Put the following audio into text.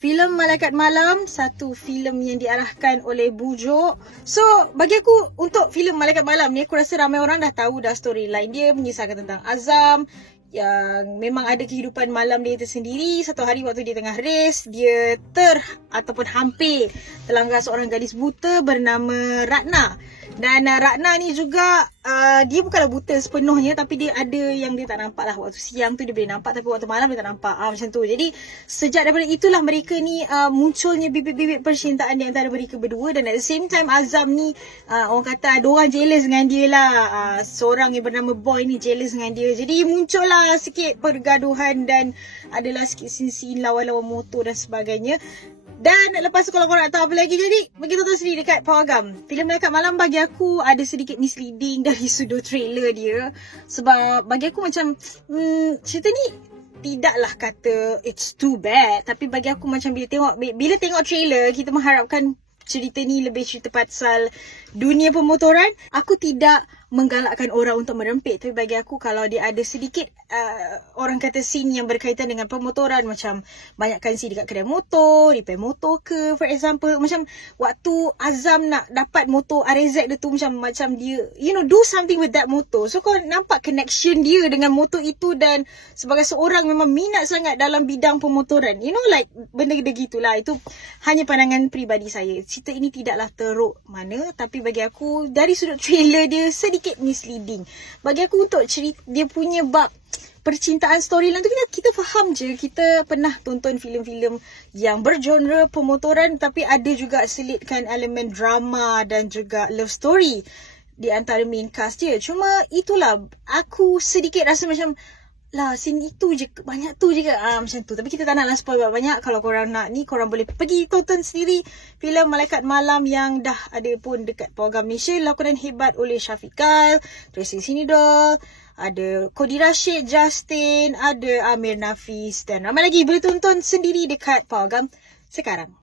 Filem Malaikat Malam, satu filem yang diarahkan oleh Bujo. So, bagi aku untuk filem Malaikat Malam ni, aku rasa ramai orang dah tahu dah storyline dia, mengisahkan tentang Azam yang memang ada kehidupan malam dia tersendiri. Satu hari waktu dia tengah race, dia ataupun hampir terlanggar seorang gadis buta bernama Ratna. Dan Ratna ni juga dia bukanlah buta sepenuhnya, tapi dia ada yang dia tak nampak lah. Waktu siang tu dia boleh nampak, tapi waktu malam dia tak nampak, macam tu. Jadi sejak daripada itulah mereka ni munculnya bibit-bibit percintaan di antara mereka berdua. Dan at the same time Azam ni orang kata ada orang jealous dengan dia lah. Seorang yang bernama Boy ni jealous dengan dia. Jadi muncullah sikit pergaduhan dan adalah sikit scene lawan-lawan motor dan sebagainya. Dan lepas tu kalau korang nak tahu apa lagi jadi, bagi tonton sendiri dekat Pawagam. Filem Malaikat Malam bagi aku ada sedikit misleading dari sudut trailer dia. Sebab bagi aku macam cerita ni tidaklah kata it's too bad, tapi bagi aku macam bila tengok trailer, kita mengharapkan cerita ni lebih cerita pasal dunia pemotoran. Aku tidak menggalakkan orang untuk merempit, tapi bagi aku kalau dia ada sedikit orang kata scene yang berkaitan dengan pemotoran, macam banyakkan scene dekat kedai motor, repair motor ke, for example, macam waktu Azam nak dapat motor RZ dia tu, macam dia do something with that motor. So kau nampak connection dia dengan motor itu, dan sebagai seorang memang minat sangat dalam bidang pemotoran, like benda-benda gitulah. Itu hanya pandangan peribadi saya. Cerita ini tidaklah teruk mana, tapi bagi aku dari sudut trailer dia sedikit misleading. Bagi aku untuk cerita dia punya bab percintaan storyline tu, kita faham je. Kita pernah tonton filem-filem yang bergenre pemotoran, tapi ada juga selitkan elemen drama dan juga love story di antara main cast dia. Cuma itulah, aku sedikit rasa macam lah scene itu je, banyak tu je macam tu. Tapi kita tak naklah spoil banyak. Kalau korang nak ni, korang boleh pergi tonton sendiri filem Malaikat Malam yang dah ada pun dekat Pawagam Malaysia. Lakonan hebat oleh Syafiqal, Tracy Sinidol, ada Kodi Rashid, Justin, ada Amir Nafis dan ramai lagi. Boleh tonton sendiri dekat Pawagam sekarang.